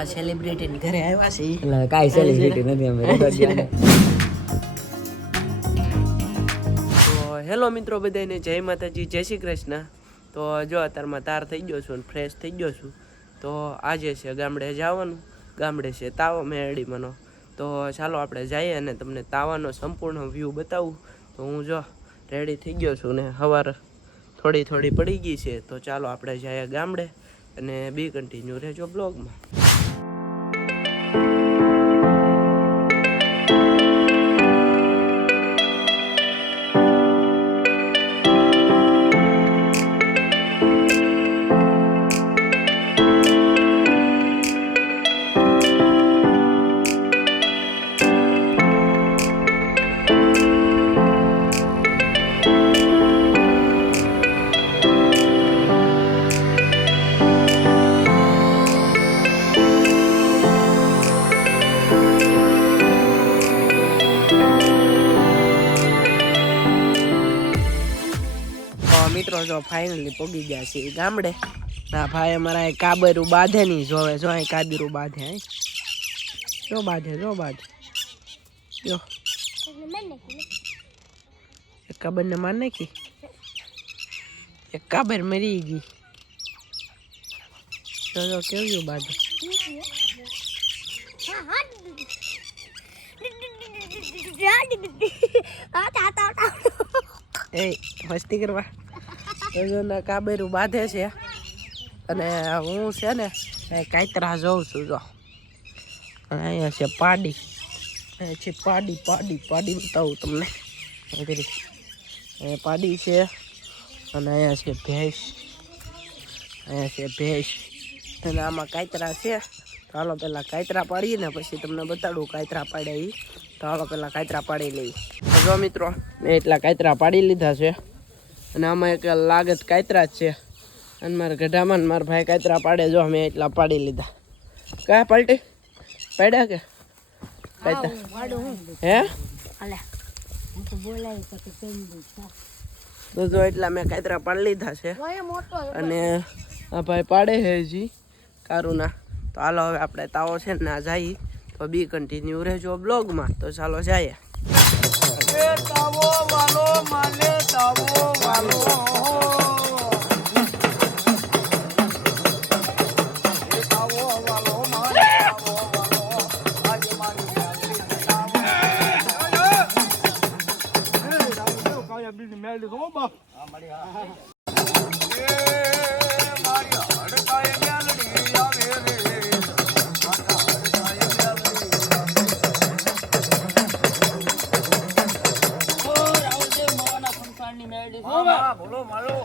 નવા સેલિબ્રિટી ઘરે આવ્યા છે. એટલે કાંઈ સેલિબ્રિટી નથી અમે. તો હેલો મિત્રો બધાને જય માતાજી, જય શ્રી કૃષ્ણ. તો જો અત્યારમાં તાર થઈ ગયો છું અને ફ્રેશ થઈ ગયો છું. તો આજે છે ગામડે જવાનું, ગામડે છે તાવો મેળી મનો. તો ચાલો આપણે જઈએ અને તમને તાવાનો સંપૂર્ણ વ્યૂ બતાવું. તો હું જો રેડી થઈ ગયો છું ને સવાર થોડી થોડી પડી ગઈ છે. તો ચાલો આપણે જઈએ ગામડે અને બી કન્ટિન્યુ રહેજો બ્લોગમાં. મિત્રો જો ફાઇનલી પગી ગયા છે ગામડે. ના ભાઈ અમારા કાબરું બાંધે નહીં જોવે. જો અહીં કાબરું બાંધે, જો બાંધે, જો બાંધે, જો એક કાબર ને માર નાખી, એક કાબર મરી ગઈ. જો જો કેવું બાંધે. એ મસ્તી કરવા ના કાબેરું બાંધે છે. અને હું છે ને કાંતરા જોઉં છું. જો અને અહીંયા છે પાડી, છે પાડી પાડી પાડી બતાવું તમને. પાડી છે અને અહીંયા છે ભેંસ, અહીંયા છે ભેંસ અને આમાં કાંતરા છે. તો હાલો પહેલાં કાંતરા પાડીએ ને પછી તમને બતાડું કાંતરા પાડ્યા એ. તો હાલો પહેલાં કાંતરા પાડી લઈએ. જો મિત્રો મેં એટલા કાંતરા પાડી લીધા છે અને આમાં એક લાગત કાંતરા જ છે. અને મારા ગઢામાં મારા ભાઈ કાંતરા પાડે. જો મેં એટલા પાડી લીધા. કયા પાલટી પાડ્યા કે કાંતરા હે? તો જો એટલા મેં કાંતરા પાડી લીધા છે અને આ ભાઈ પાડે છે હજી કારુના. તો હાલો હવે આપણે તાવો છે ને ના જઈએ. તો બી કન્ટિન્યુ રહેજો બ્લોગમાં. તો ચાલો જઈએ. તાવો વાલો માલે તાવો વાલો. બોલો મારો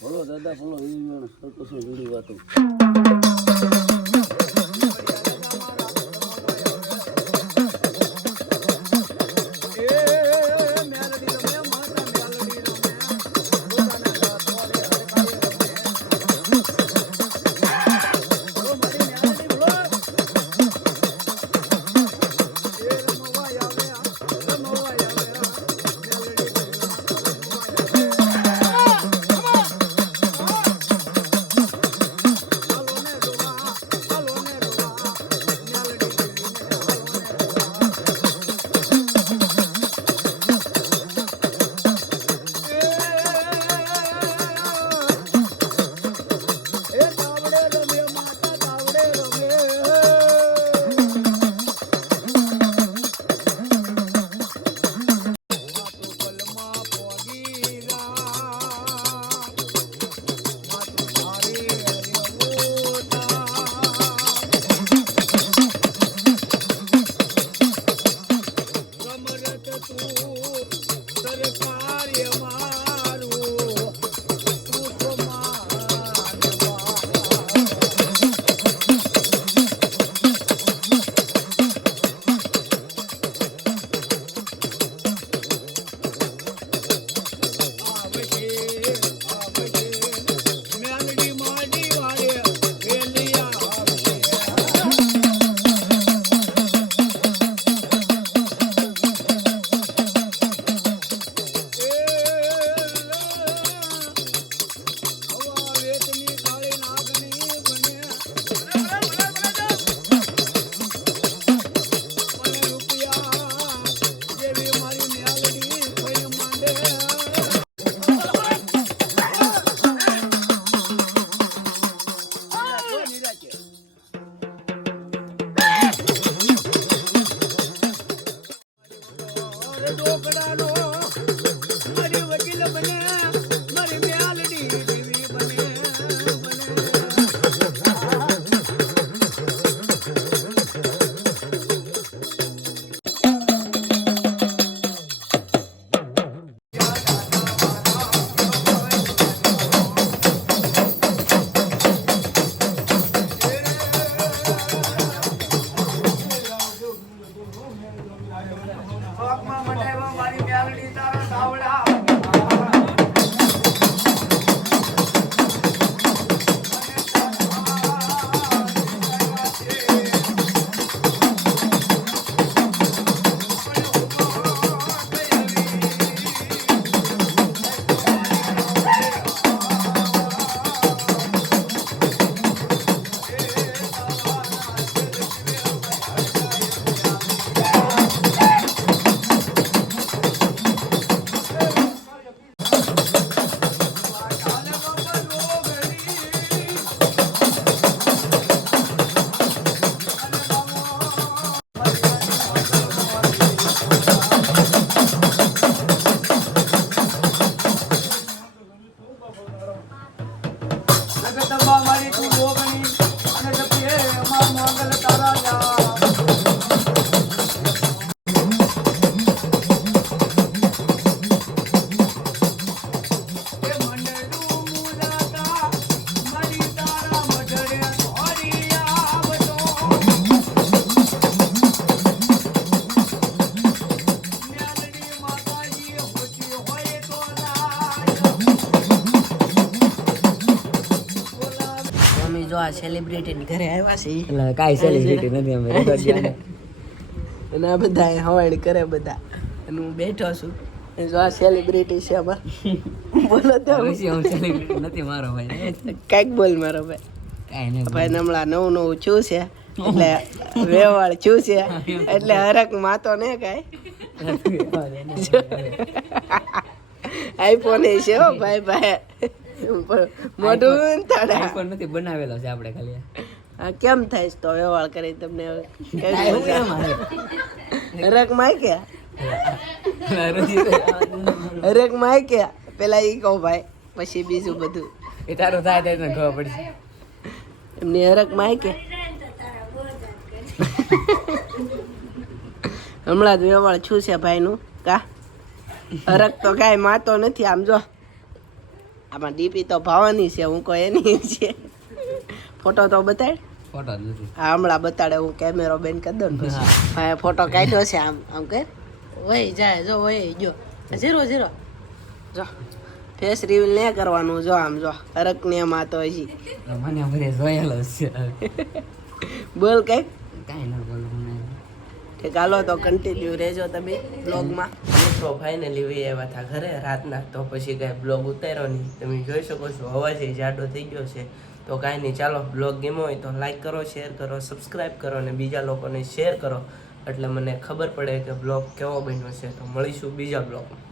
બોલો દાદા બોલો કશું જુડી વાતો અમે જો આ સેલિબ્રિટી ઘરે આવ્યા છે એટલે કાંઈ સેલિબ્રિટી નથી અમે રેકોર્ડ ગયા અને આ બધા હવાડ કરે બધા અને હું બેઠો છું જો આ સેલિબ્રિટી છે આમાં બોલો તો ઋષિ હું સેલિબ્રિટી નથી મારો ભાઈ કાંઈક બોલ મારો ભાઈ કાંઈ નહીં ભાઈ ને હમણાં નવું નવું છું છે એટલે વેવાળ છું છે એટલે હરક માતો ને કાંઈ આઈફોન એ છે હો ભાઈ ભાઈ મોઢું તાડા આઈફોન નથી બનાવેલો છે આપણે ખાલી હા કેમ થાય તો વેવાળ કરી તમને હરક માં કે હરક માં કે પેલા ઈ કહો ભાઈ પછી બીજું બધું એ તારું થાય તો એને ખબર પડશે એમની હરક માં કે હમણાં જ વેવાળ છું છે ભાઈનું કા હરક તો કાંઈ માતો નથી આમ જો આમાં ડીપી તો ભાવાની છે, હું કોઈ એની છે. ફોટો તો બતાડ. ફોટો જ નથી. હા હમણાં બતાડે, હું કેમેરો બેન કરી દઉં ને પછી. હા ફોટો કાઢ્યો છે, આમ આમ કર. વહી જાય જો, વહી જો 0 જો. ફેસ રિવીલ નહીં કરવાનું, જો આમ જો હરક ને એમાં તો હજી મને બધે જોયેલો છે. બોલ કઈક. કાંઈ ન બોલું મને. કે ચાલો તો કન્ટિન્યુ રહેજો તમે બ્લોગમાં. મિત્રો ફાઇનલી વી આવ્યા હતા ઘરે રાતના, તો પછી કાંઈ બ્લોગ ઉતાર્યો નહીં. તમે જોઈ શકો છો અવાજ જાડો થઈ ગયો છે. તો કાંઈ નહીં, ચાલો બ્લોગ ગમ્યો હોય તો લાઈક કરો, શેર કરો, સબસ્ક્રાઈબ કરો અને બીજા લોકોને શેર કરો, એટલે મને ખબર પડે કે બ્લોગ કેવો બન્યો છે. તો મળીશું બીજા બ્લોગમાં.